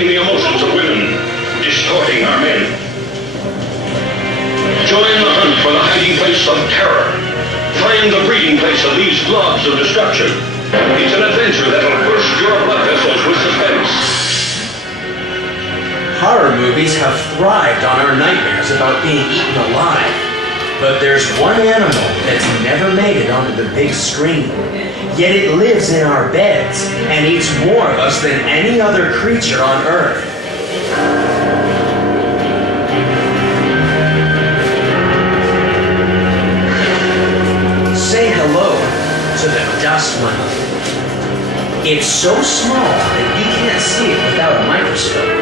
manipulating the emotions of women, distorting our men. Join the hunt for the hiding place of terror. Find the breeding place of these globs of destruction. It's an adventure that'll burst your blood vessels with suspense. Horror movies have thrived on our nightmares about being eaten alive. But there's one animal that's never made it onto the big screen. Yet it lives in our beds and eats more of us than any other creature on Earth. Say hello to the dust mite. It's so small that you can't see it without a microscope.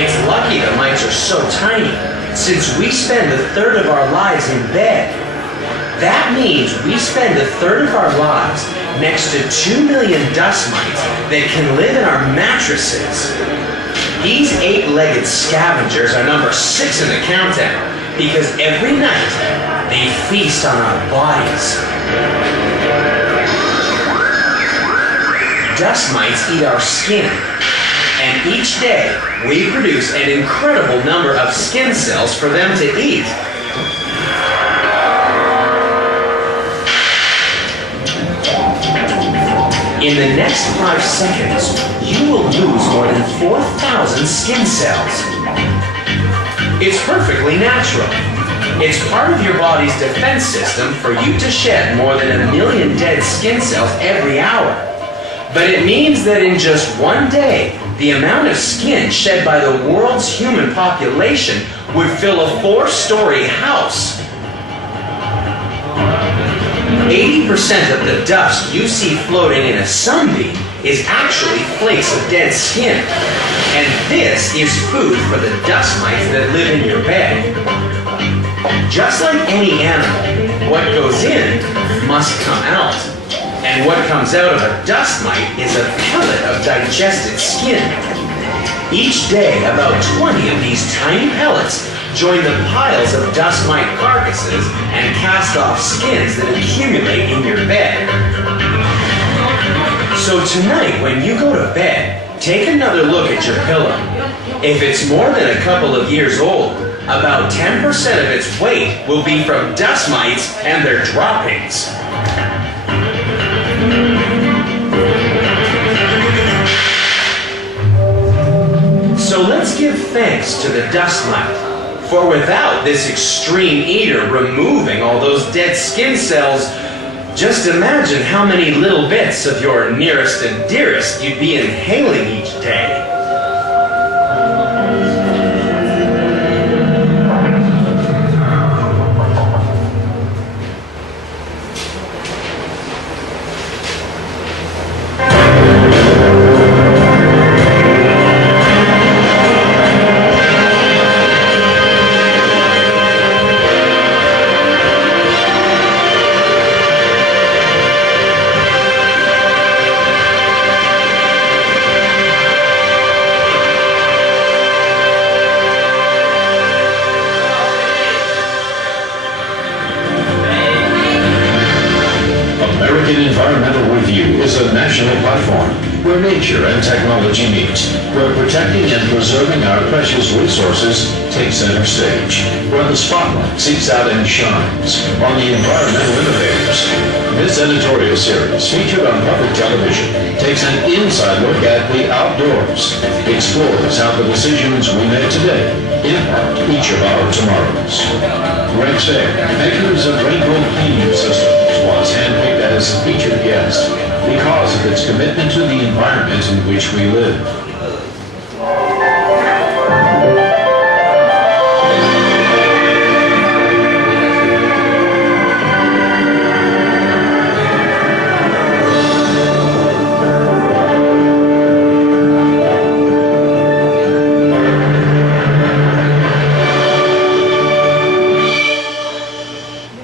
It's lucky the mites are so tiny, since we spend a third of our lives in bed. That means we spend a third of our lives next to 2 million dust mites that can live in our mattresses. These 8-legged scavengers are number 6 in the countdown because every night they feast on our bodies. Dust mites eat our skin. And each day, we produce an incredible number of skin cells for them to eat. In the next 5 seconds, you will lose more than 4,000 skin cells. It's perfectly natural. It's part of your body's defense system for you to shed more than 1 million dead skin cells every hour. But it means that in just one day, the amount of skin shed by the world's human population would fill a 4-story house. 80% of the dust you see floating in a sunbeam is actually flakes of dead skin. And this is food for the dust mites that live in your bed. Just like any animal, what goes in must come out. And what comes out of a dust mite is a pellet of digested skin. Each day, about 20 of these tiny pellets join the piles of dust mite carcasses and cast off skins that accumulate in your bed. So tonight, when you go to bed, take another look at your pillow. If it's more than a couple of years old, about 10% of its weight will be from dust mites and their droppings. So let's give thanks to the dust mite, for without this extreme eater removing all those dead skin cells, just imagine how many little bits of your nearest and dearest you'd be inhaling each day. Where nature and technology meet, where protecting and preserving our precious resources takes center stage, where the spotlight seeks out and shines on the environmental innovators. This editorial series, featured on public television, takes an inside look at the outdoors, explores how the decisions we make today impact each of our tomorrows. Greg Sayre, makers of Rainbow Cleaning Systems, was handpicked as a featured guest because of its commitment to the environment in which we live.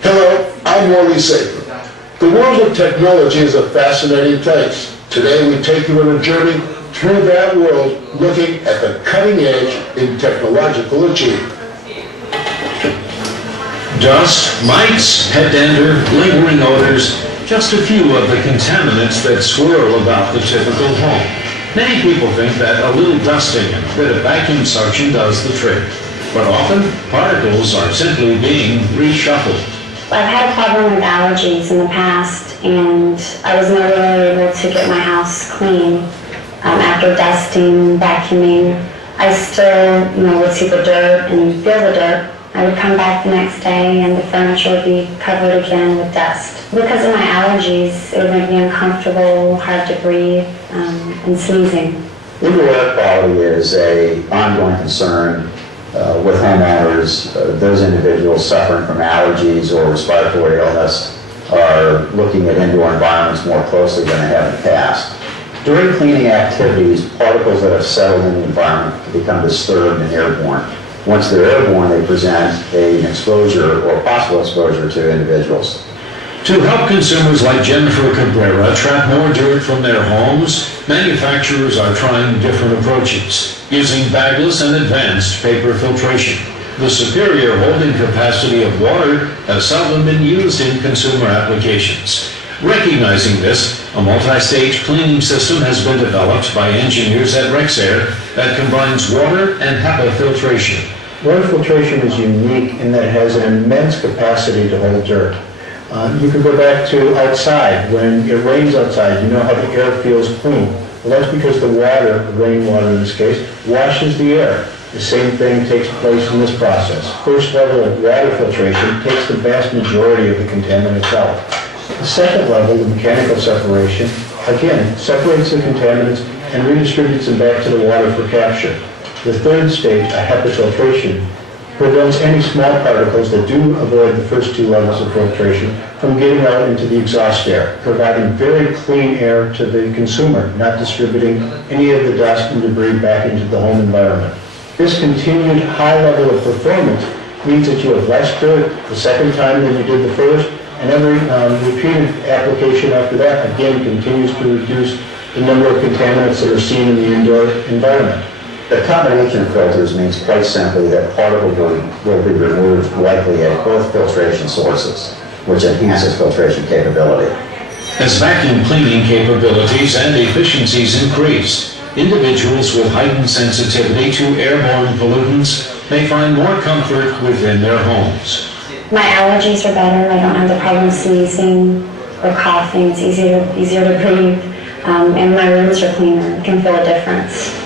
Hello, I'm Wally Safer. The world of technology is a fascinating place. Today we take you on a journey through that world, looking at the cutting edge in technological achievement. Dust, mites, pet dander, lingering odors, just a few of the contaminants that swirl about the typical home. Many people think that a little dusting and a bit of vacuum suction does the trick, but often particles are simply being reshuffled. I've had a problem with allergies in the past, and I was never really able to get my house clean after dusting, vacuuming. I still, would see the dirt and feel the dirt. I would come back the next day and the furniture would be covered again with dust. Because of my allergies, it would make me uncomfortable, hard to breathe, and sneezing. Indoor air quality is an ongoing concern with homeowners. Those individuals suffering from allergies or respiratory illness are looking at indoor environments more closely than they have in the past. During cleaning activities, particles that have settled in the environment can become disturbed and airborne. Once they're airborne, they present an exposure or possible exposure to individuals. To help consumers like Jennifer Cabrera trap more dirt from their homes, manufacturers are trying different approaches, using bagless and advanced paper filtration. The superior holding capacity of water has seldom been used in consumer applications. Recognizing this, a multi-stage cleaning system has been developed by engineers at Rexair that combines water and HEPA filtration. Water filtration is unique in that it has an immense capacity to hold dirt. You can go back to outside. When it rains outside, you know how the air feels clean. Well, that's because the water, rainwater in this case, washes the air. The same thing takes place in this process. First level of water filtration takes the vast majority of the contaminants out. The second level, the mechanical separation, again, separates the contaminants and redistributes them back to the water for capture. The third stage, a HEPA filtration, prevents any small particles that do avoid the first two levels of filtration from getting out into the exhaust air, providing very clean air to the consumer, not distributing any of the dust and debris back into the home environment. This continued high level of performance means that you have less dirt the second time than you did the first, and every repeated application after that, again, continues to reduce the number of contaminants that are seen in the indoor environment. The combination of filters means quite simply that particles will be removed likely at both filtration sources, which enhances filtration capability. As vacuum cleaning capabilities and efficiencies increase, individuals with heightened sensitivity to airborne pollutants may find more comfort within their homes. My allergies are better. I don't have the problem sneezing or coughing. It's easier to breathe. And my rooms are cleaner. I can feel a difference.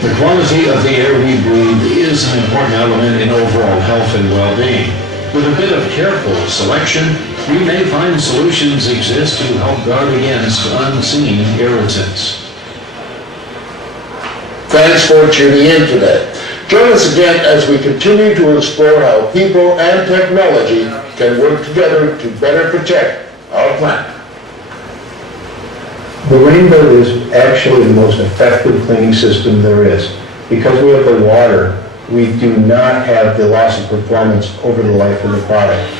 The quality of the air we breathe is an important element in overall health and well-being. With a bit of careful selection, we may find solutions exist to help guard against unseen irritants. Thanks for tuning in today. Join us again as we continue to explore how people and technology can work together to better protect our planet. The rainbow is actually the most effective cleaning system there is. Because we have the water, we do not have the loss of performance over the life of the product.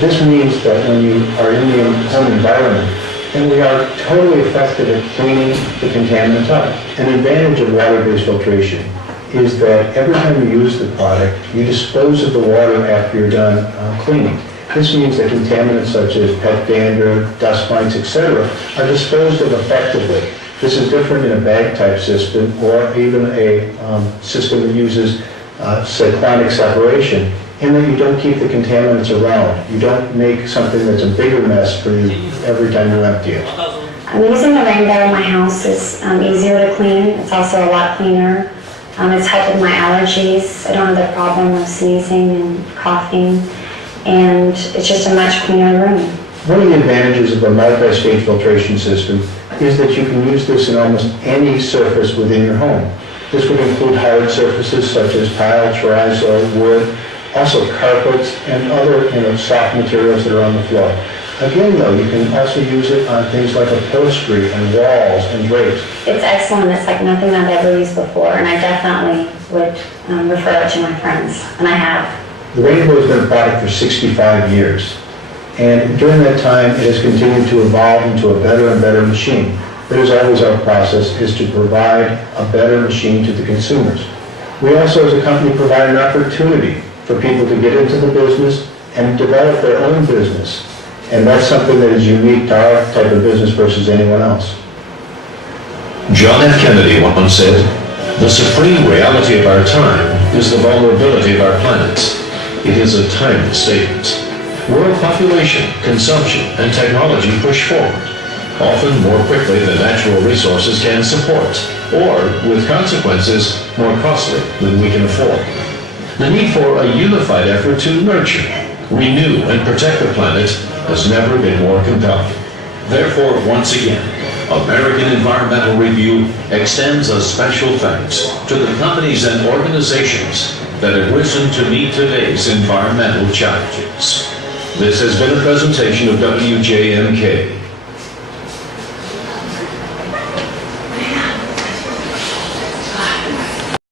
This means that when you are in the home environment, then we are totally effective at cleaning the contaminants out. An advantage of water-based filtration is that every time you use the product, you dispose of the water after you're done cleaning. This means that contaminants such as pet dander, dust mites, etc. are disposed of effectively. This is different in a bag-type system or even a system that uses cyclonic separation, in that you don't keep the contaminants around. You don't make something that's a bigger mess for you every time you empty it. Using the rainbow in my house is easier to clean. It's also a lot cleaner. It's helped with my allergies. I don't have the problem of sneezing and coughing. And it's just a much cleaner room. One of the advantages of a multi-stage filtration system is that you can use this in almost any surface within your home. This would include hard surfaces such as tile, terrazzo, wood, also carpets and other soft materials that are on the floor. Again, though, you can also use it on things like upholstery and walls and drapes. It's excellent. It's like nothing I've ever used before, and I definitely would refer it to my friends, and I have. The Rainbow has been a product for 65 years, and during that time it has continued to evolve into a better and better machine. That is always our process, is to provide a better machine to the consumers. We also as a company provide an opportunity for people to get into the business, and develop their own business. And that's something that is unique to our type of business versus anyone else. John F. Kennedy once said, "The supreme reality of our time is the vulnerability of our planet." It is a timeless statement. World population, consumption, and technology push forward, often more quickly than natural resources can support, or with consequences more costly than we can afford. The need for a unified effort to nurture, renew, and protect the planet has never been more compelling. Therefore, once again, American Environmental Review extends a special thanks to the companies and organizations that have risen to meet today's environmental challenges. This has been a presentation of WJMK.